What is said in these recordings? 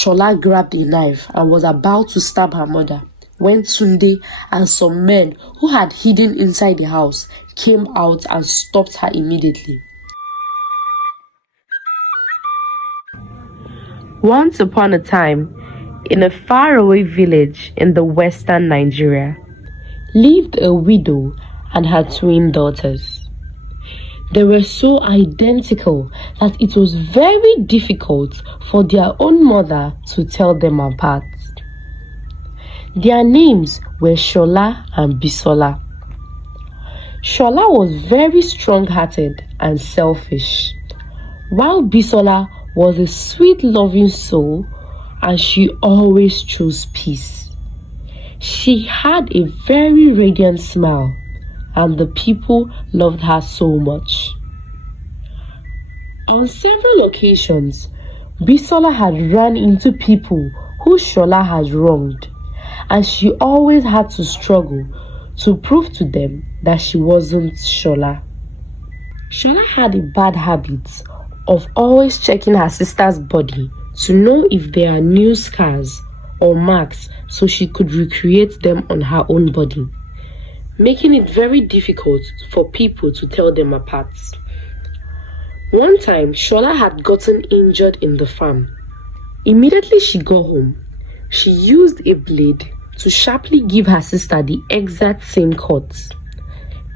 Shola grabbed a knife and was about to stab her mother when Tunde and some men who had hidden inside the house came out and stopped her immediately. Once upon a time, in a faraway village in the western Nigeria, lived a widow and her twin daughters. They were so identical that it was very difficult for their own mother to tell them apart. Their names were Shola and Bisola. Shola was very strong-hearted and selfish, while Bisola was a sweet, loving soul, and she always chose peace. She had a very radiant smile, and the people loved her so much. On several occasions, Bisola had run into people who Shola had wronged, and she always had to struggle to prove to them that she wasn't Shola. Shola had a bad habit of always checking her sister's body to know if there are new scars or marks so she could recreate them on her own body, making it very difficult for people to tell them apart. One time, Shola had gotten injured in the farm. Immediately she got home, she used a blade to sharply give her sister the exact same cut.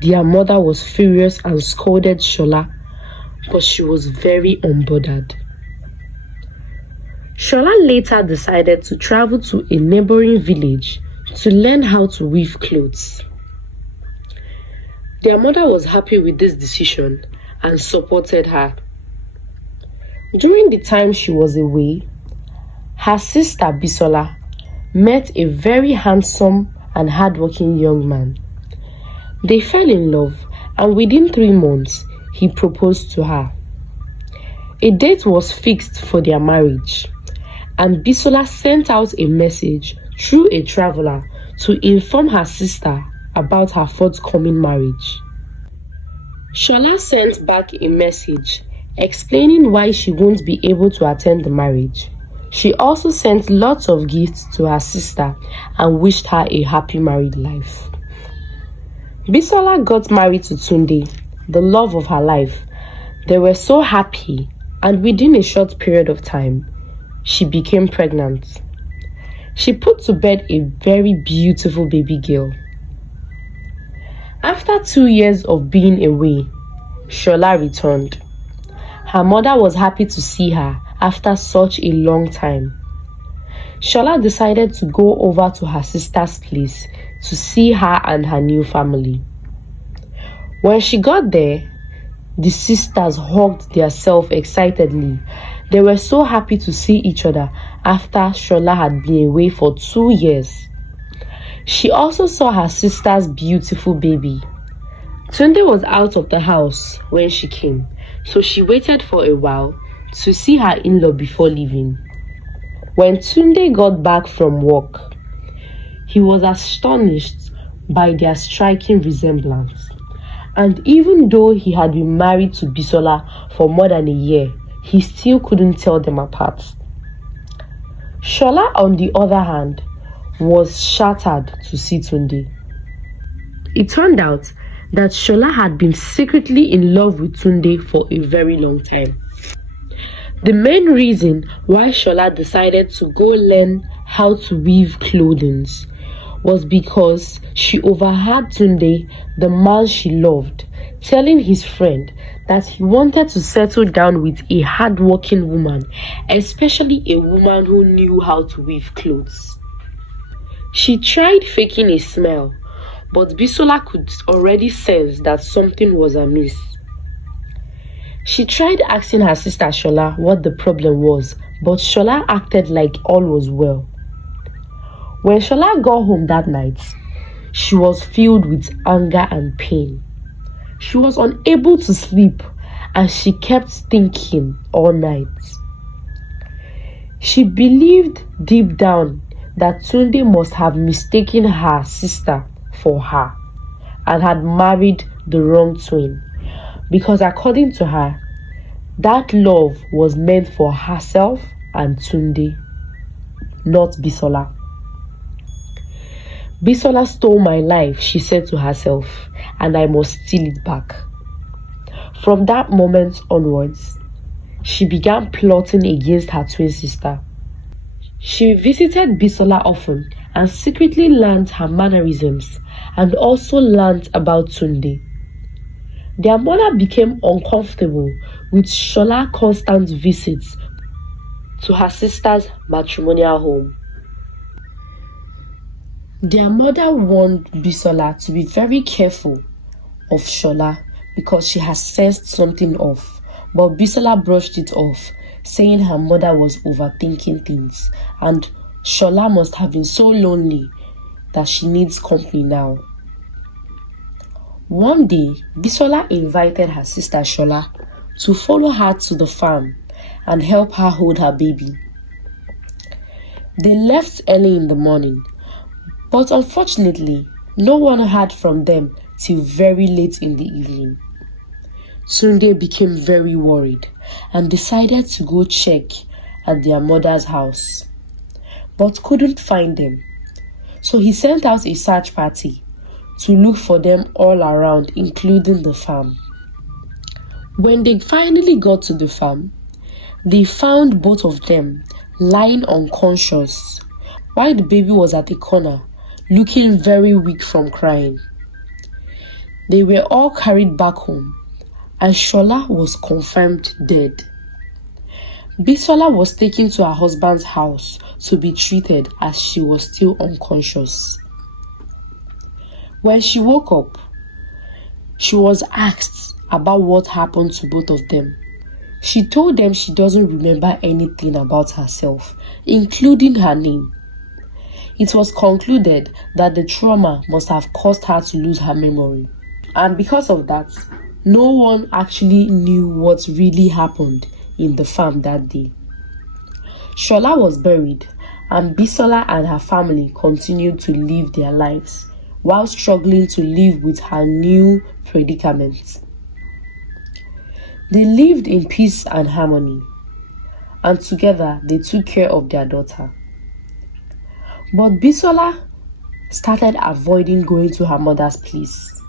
Their mother was furious and scolded Shola, but she was very unbothered. Shola later decided to travel to a neighboring village to learn how to weave clothes. Their mother was happy with this decision and supported her. During the time she was away, her sister Bisola met a very handsome and hardworking young man. They fell in love, and within 3 months, he proposed to her. A date was fixed for their marriage, and Bisola sent out a message through a traveler to inform her sister about her forthcoming marriage. Shola sent back a message explaining why she won't be able to attend the marriage. She also sent lots of gifts to her sister and wished her a happy married life. Bisola got married to Tunde, the love of her life. They were so happy, and within a short period of time, she became pregnant. She put to bed a very beautiful baby girl. After 2 years of being away, Shola returned. Her mother was happy to see her after such a long time. Shola decided to go over to her sister's place to see her and her new family. When she got there, the sisters hugged themselves excitedly. They were so happy to see each other after Shola had been away for 2 years. She also saw her sister's beautiful baby. Tunde was out of the house when she came, so she waited for a while to see her in-law before leaving. When Tunde got back from work, he was astonished by their striking resemblance. And even though he had been married to Bisola for more than a year, he still couldn't tell them apart. Shola, on the other hand, was shattered to see Tunde. It turned out that Shola had been secretly in love with Tunde for a very long time. The main reason why Shola decided to go learn how to weave clothing was because she overheard Tunde, the man she loved, telling his friend that he wanted to settle down with a hard-working woman, especially a woman who knew how to weave clothes. She tried faking a smile, but Bisola could already sense that something was amiss. She tried asking her sister Shola what the problem was, but Shola acted like all was well. When Shola got home that night, she was filled with anger and pain. She was unable to sleep, and she kept thinking all night. She believed deep down that Tunde must have mistaken her sister for her and had married the wrong twin, because according to her, that love was meant for herself and Tunde. not Bisola. Bisola stole my life, she said to herself, and I must steal it back. From that moment onwards, she began plotting against her twin sister. She visited Bisola often and secretly learned her mannerisms and also learned about Tunde. Their mother became uncomfortable with Shola's constant visits to her sister's matrimonial home. Their mother warned Bisola to be very careful of Shola because she has sensed something off, but Bisola brushed it off, saying her mother was overthinking things and Shola must have been so lonely that she needs company now. One day, Bisola invited her sister Shola to follow her to the farm and help her hold her baby. They left early in the morning, but unfortunately, no one heard from them till very late in the evening. Tunde became very worried and decided to go check at their mother's house, but couldn't find them. So he sent out a search party to look for them all around, including the farm. When they finally got to the farm, they found both of them lying unconscious, while the baby was at the corner, looking very weak from crying. They were all carried back home, and Shola was confirmed dead. Bisola was taken to her husband's house to be treated as she was still unconscious. When she woke up, she was asked about what happened to both of them. She told them she doesn't remember anything about herself, including her name. It was concluded that the trauma must have caused her to lose her memory. And because of that, no one actually knew what really happened in the farm that day. Shola was buried, and Bisola and her family continued to live their lives while struggling to live with her new predicament. They lived in peace and harmony, and together they took care of their daughter. But Bisola started avoiding going to her mother's place,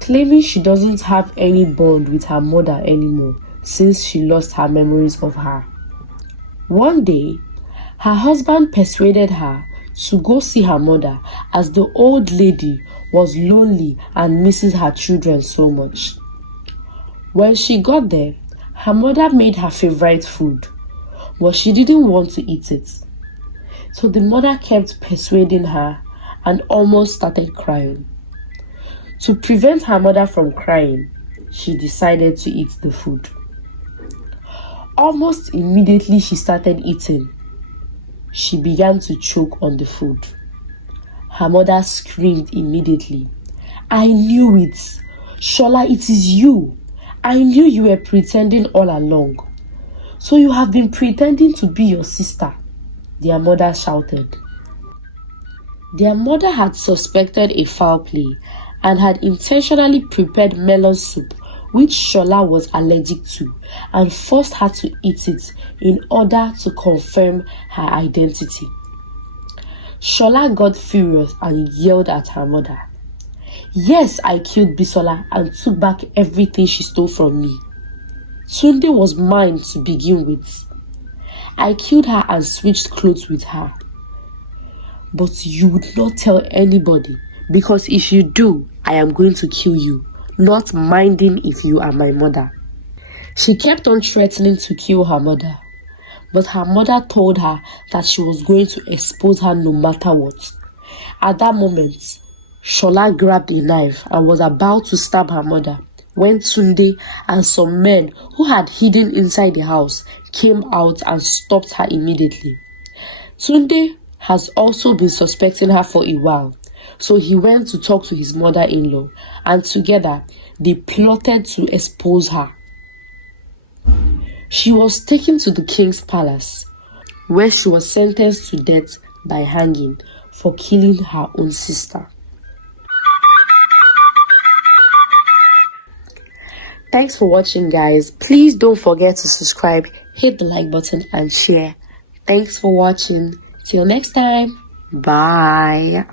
claiming she doesn't have any bond with her mother anymore since she lost her memories of her. One day, her husband persuaded her to go see her mother as the old lady was lonely and misses her children so much. When she got there, her mother made her favorite food, but she didn't want to eat it. So the mother kept persuading her and almost started crying. To prevent her mother from crying, she decided to eat the food. Almost immediately she started eating, she began to choke on the food. Her mother screamed immediately, "I knew it! Shola, it is you! I knew you were pretending all along. So you have been pretending to be your sister," their mother shouted. Their mother had suspected a foul play and had intentionally prepared melon soup which Shola was allergic to and forced her to eat it in order to confirm her identity. Shola got furious and yelled at her mother, "Yes, I killed Bisola and took back everything she stole from me. Tunde was mine to begin with. I killed her and switched clothes with her. But you would not tell anybody, because if you do, I am going to kill you, not minding if you are my mother." She kept on threatening to kill her mother, but her mother told her that she was going to expose her no matter what. At that moment, Shola grabbed a knife and was about to stab her mother when Tunde and some men who had hidden inside the house came out and stopped her immediately. Tunde has also been suspecting her for a while, so he went to talk to his mother-in-law, and together they plotted to expose her. She was taken to the king's palace, where she was sentenced to death by hanging for killing her own sister. Thanks for watching, guys. Please don't forget to subscribe, hit the like button and share. Thanks for watching. Till next time. Bye.